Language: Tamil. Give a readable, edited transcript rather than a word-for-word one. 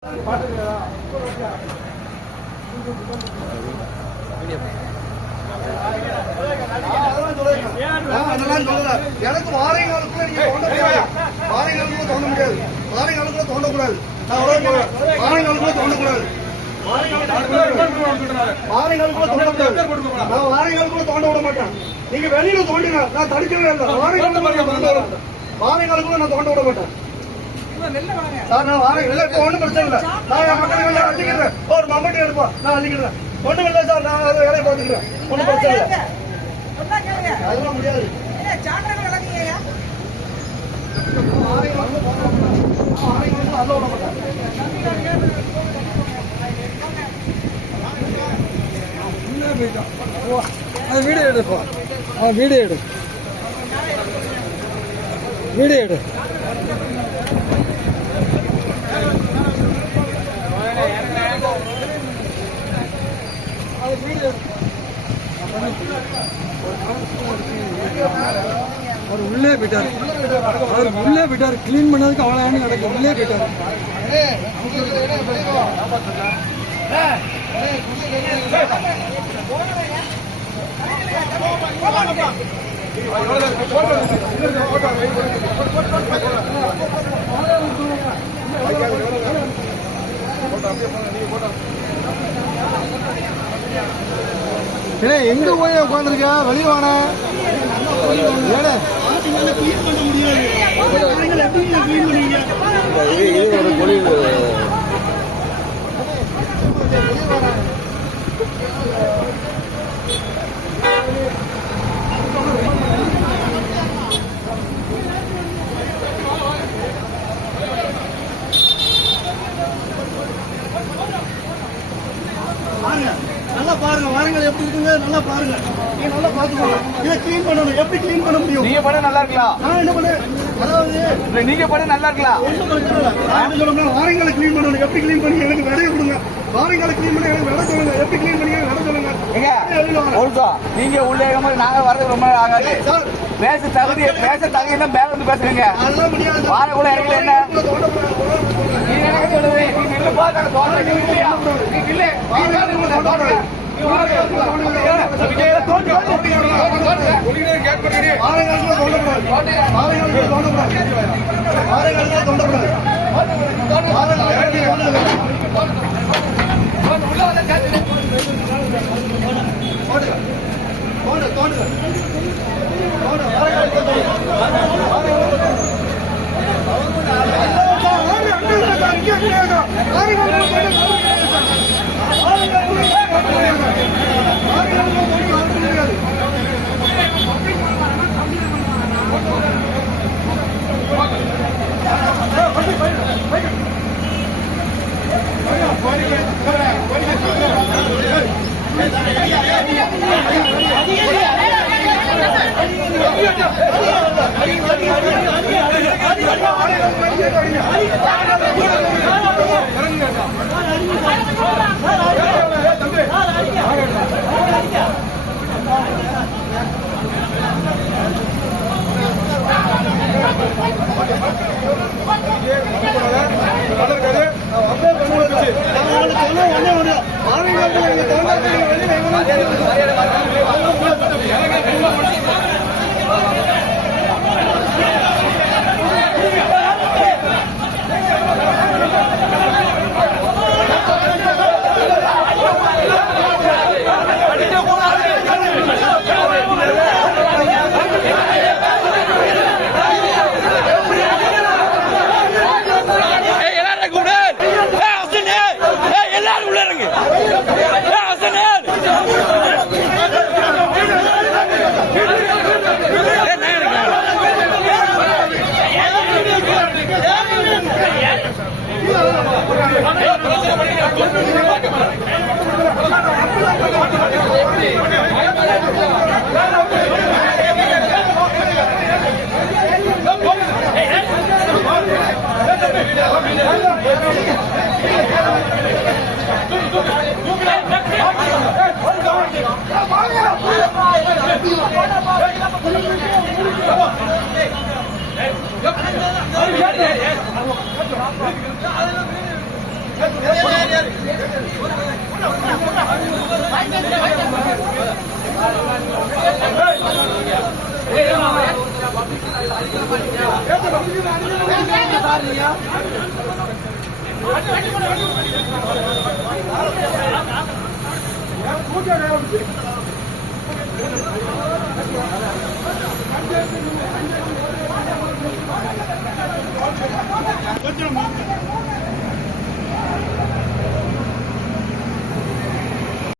எனக்கு வாரைகளுக்குள்ள நீங்க வாரைகளுக்குள்ள தோண்ட முடியாது. வாரைகளுக்குள்ள தோண்டக்கூடாது. வாரைகளுக்குள்ள தோண்டக்கூடாது. வாரைகளுக்குள்ள தோண்ட விட மாட்டேன். நீங்க வெளியில தோண்டுங்க, நான் தடுக்கவே இல்லை. வாரைகளுக்குள்ள நான் தோண்ட விட மாட்டேன் சார். நான் வாரேன், ஒன்றும் பிரச்சனை இல்லை. நான் என் மக்கள் அள்ளிக்கிறேன். ஒரு மம்பட்டி எடுப்போம், நான் அள்ளிக்கிறேன். ஒன்றும் இல்லை சார், நான் வேலையை பார்த்துக்கிறேன். ஒன்றும் பிரச்சனை இல்லை. அதெல்லாம் முடியாது. வீடியோ எடுப்பா, வீடியோ எடு, வீடியோ எடு. அவர் உள்ளே போயிட்டாரு, அவர் உள்ளே போயிட்டாரு. கிளீன் பண்ணதுக்கு அவ்வளோ நடக்கு. உள்ளே போயிட்டாரு. எங்க போய் உட்காந்துருக்க? வெளியே வாங்க. ஒரு பொழிவு நல்லா பாருங்க, வாரங்கள் எப்படி இருக்குங்க நல்லா பாருங்க. நீங்க நல்லா பாத்துக்கோங்க. இதை கிளீன் பண்ணணும். எப்படி கிளீன் பண்ண முடியும்? நீங்க பண்ண நல்லா இருக்கலாம். நான் என்ன பண்ணேன்? அதாவது நீங்க பண்ண நல்லா இருக்கலாம். வாரங்களை கிளீன் பண்ணணும். எப்படி கிளீன் பண்ணி எனக்கு விடையை கொடுங்க. வாரங்களை கிளீன் பண்ணி எனக்கு விட சொல்லுங்க. எப்படி கிளீன் பண்ணி விட சொல்லுங்க. நீங்க உள்ள நாங்க வரது ரொம்ப ஆகாது. பேச தகுதி மேல வந்து பேசுறீங்க. அதெல்லாம் முடியாது. வார கூட இறங்கல என்ன கூட்டம்